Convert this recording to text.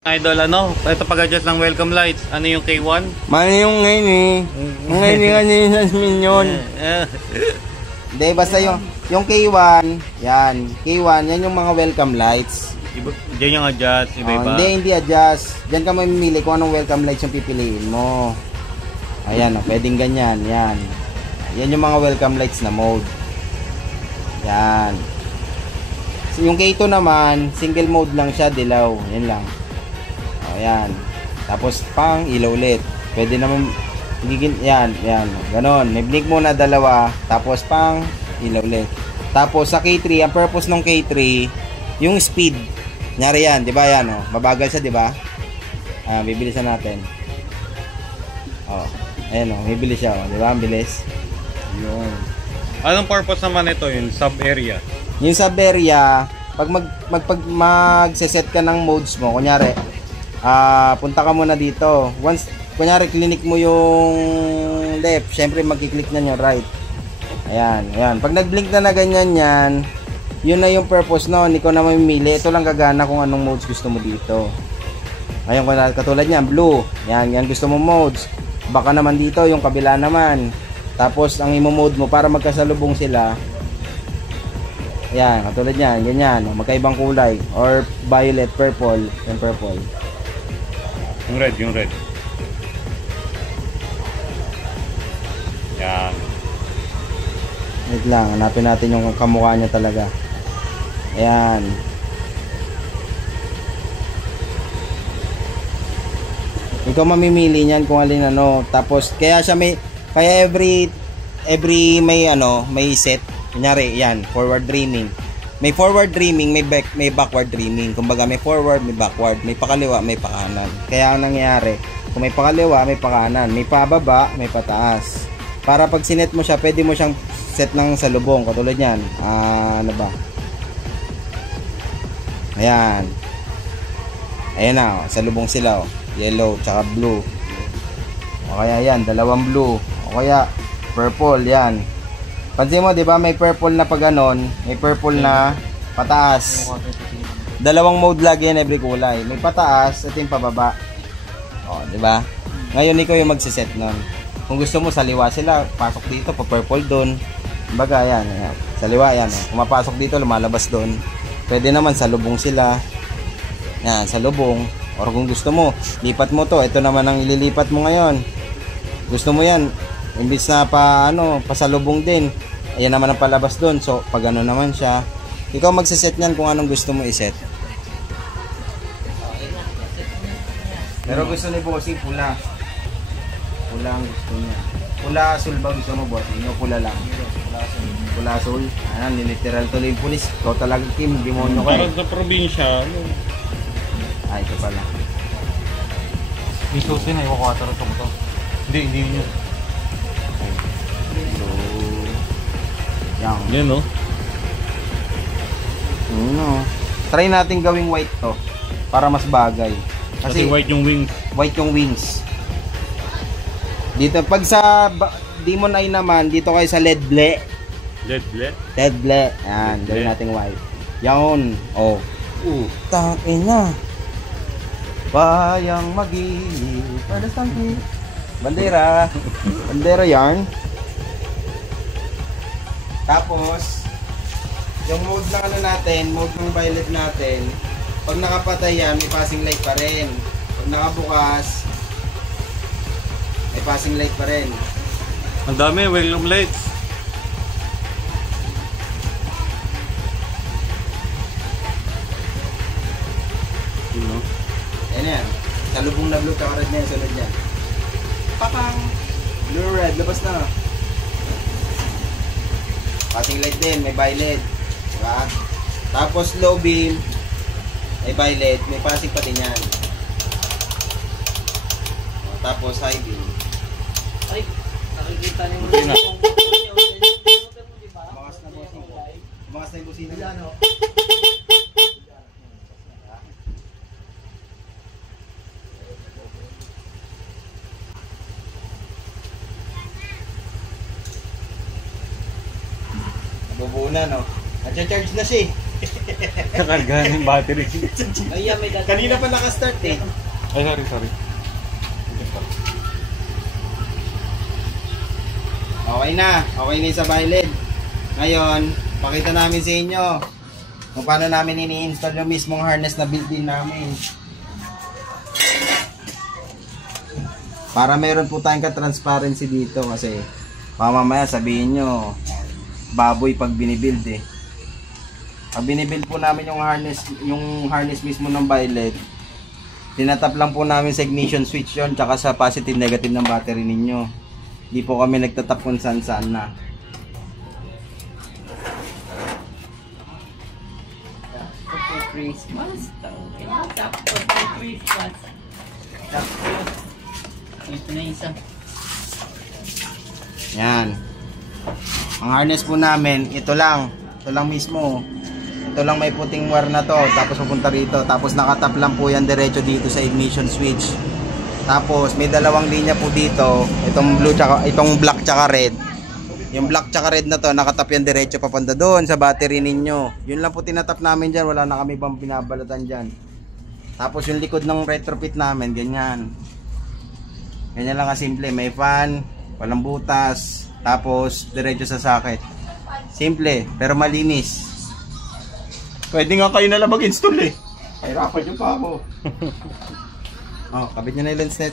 Idol, ano? Ito pag-adjust ng welcome lights. Ano yung K1? Mano yung ngayon eh. Yung ngayon yung Jasmine yun. Hindi, basta yung K1, yan. K1, yan yung mga welcome lights. Diyan yung adjust, iba-iba. Hindi adjust. Diyan ka mamimili kung anong welcome lights yung pipiliin mo. Ayan, pwedeng ganyan, yan. Yan yung mga welcome lights na mode. Yan. So, yung K2 naman, single mode lang siya, dilaw. Yan lang. Ayan. Tapos pang ilaw ulit. Pwede naman yan. Ganon. May blink muna dalawa. Tapos pang ilaw ulit. Tapos sa K3, ang purpose ng K3, yung speed. Nyari yan, 'di ba? Yan oh. Mabagal siya, 'di ba? Bibilisan natin. Oh. Ayan oh, bibilis siya oh, 'di ba? Ang bilis. Yun. Anong purpose naman ito, yung sub area? Yung sub area, pag magse-set ka ng modes mo, kunyari punta ka muna dito. Once, kunyari, clinic mo yung left, syempre magkiklik na yung right. Ayan. Pag nag-blink na ganyan yan, yun na yung purpose nun. Ikaw na mamimili. Ito lang gagana kung anong modes gusto mo dito. Ayun, katulad niyan, blue. Yan gusto mo modes. Baka naman dito, yung kabila naman. Tapos, ang imo-mode mo, para magkasalubong sila. Ayan, katulad niyan, ganyan. Magkaibang kulay. Or violet, purple. Yung purple. Yung red. Yan. Wait lang, hanapin natin yung kamukha niya talaga. Ayan. Ikaw mamimili niyan kung alin ano. Tapos kaya every may set. Kunyari, yan, forward dreaming. May forward dreaming, may backward dreaming. Kumbaga may forward, may backward, may pakaliwa, may pakanan. Kaya ang nangyayari, kung may pakaliwa, may pakanan, may pababa, may pataas. Para pag sinet mo siya, pwede mo siyang set ng salubong. Katulad yan. Ano ba? Ayan. Ayan na, salubong sila. Yellow, tsaka blue. O kaya yan, dalawang blue. O kaya, purple, yan. Pansin mo, di ba, may purple na pag ganon, may purple na pataas. Dalawang mode lagi yan every kulay. May pataas at yung pababa. O, di ba? Ngayon ikaw yung magsiset nun. Kung gusto mo saliwa sila, pasok dito, pa purple doon. Kumbaga, yan. Saliwa yan. Kung mapasok dito, lumalabas doon. Pwede naman salubong sila. Yan, salubong. Or kung gusto mo, lipat mo to. Ito naman ang ililipat mo ngayon. Gusto mo yan, imbis na pasalubong din. Ayan naman ang palabas doon. So, pag ano naman siya, ikaw magsiset niyan kung anong gusto mo iset. Pero gusto ni Bossy pula. Pula ang gusto niya. Pula asul ba gusto mo, Bossy? No, pula lang. Pula asul. Ayan, literal tuloy yung pulis. Ikaw talaga, Kim, demonyo ka. Parang sa probinsya. Ay, ito pala. May susi na, iwa 4 ito mo to. Hindi nyo. So, yan no? Try natin gawing white to para mas bagay. Kasi white yung wings. White yung wings. Dito pag sa Demon Eye naman, dito kayo sa LED ble. LED ble? LED ble. Yan, gawin natin white. Yan. Oh. Tangin na. Bayang mag-iib. Bandera. Bandera yarn. Tapos, yung mode ng natin, mode ng violet natin, pag nakapatay yan, may passing light pa rin. Pag nakabukas, may passing light pa rin. Ang dami, welcome lights. Ayan yan. Salubong na blue, tsaka red na yung sunod yan. Pakang! Blue red, labas na. Passing light din, may violet. Diba? Tapos low beam, may violet, may passing pa din yan. Tapos high beam. Ay, nakikita niyo mo. Bukas na bossing ko. Bukas na yung busina. Bubuo na, no? At-charge na siya eh. Kakargahan yung battery. Ay, may dati. Kanina pa nakastart eh. Ay, sorry. Okay na yung sa Byled. Ngayon, pakita namin sa inyo kung paano namin ini-install yung mismong harness na built-in namin. Para meron po tayong ka-transparency dito kasi mamamaya sabihin nyo, baboy pag binibuild eh. Pag binibuild po namin yung harness mismo ng Byled, tinatap lang po namin sa ignition switch yon tsaka sa positive negative ng battery ninyo. Hindi po kami nagtatap kung saan na. For Christmas. Sakto for Christmas. Sakto. Ito na isa. Yan. Ang harness po namin, ito lang mismo. Ito lang may puting wire na to, tapos pupunta rito. Tapos nakatap lang po yan diretso dito sa ignition switch. Tapos may dalawang linya po dito, itong black tsaka red. Yung black tsaka red na to, nakatap yan diretso papunta doon sa battery ninyo. Yun lang po tinatap namin dyan, wala na kami bang binabalatan dyan. Tapos yung likod ng retrofit namin, ganyan. Ganyan lang kasimple, may fan, walang butas, tapos diretso sa socket. Simple, pero malinis. Pwede nga kayo na lang mag-install eh. Hirapan nyo pa ako. Oh, kabit nyo na yung lens net.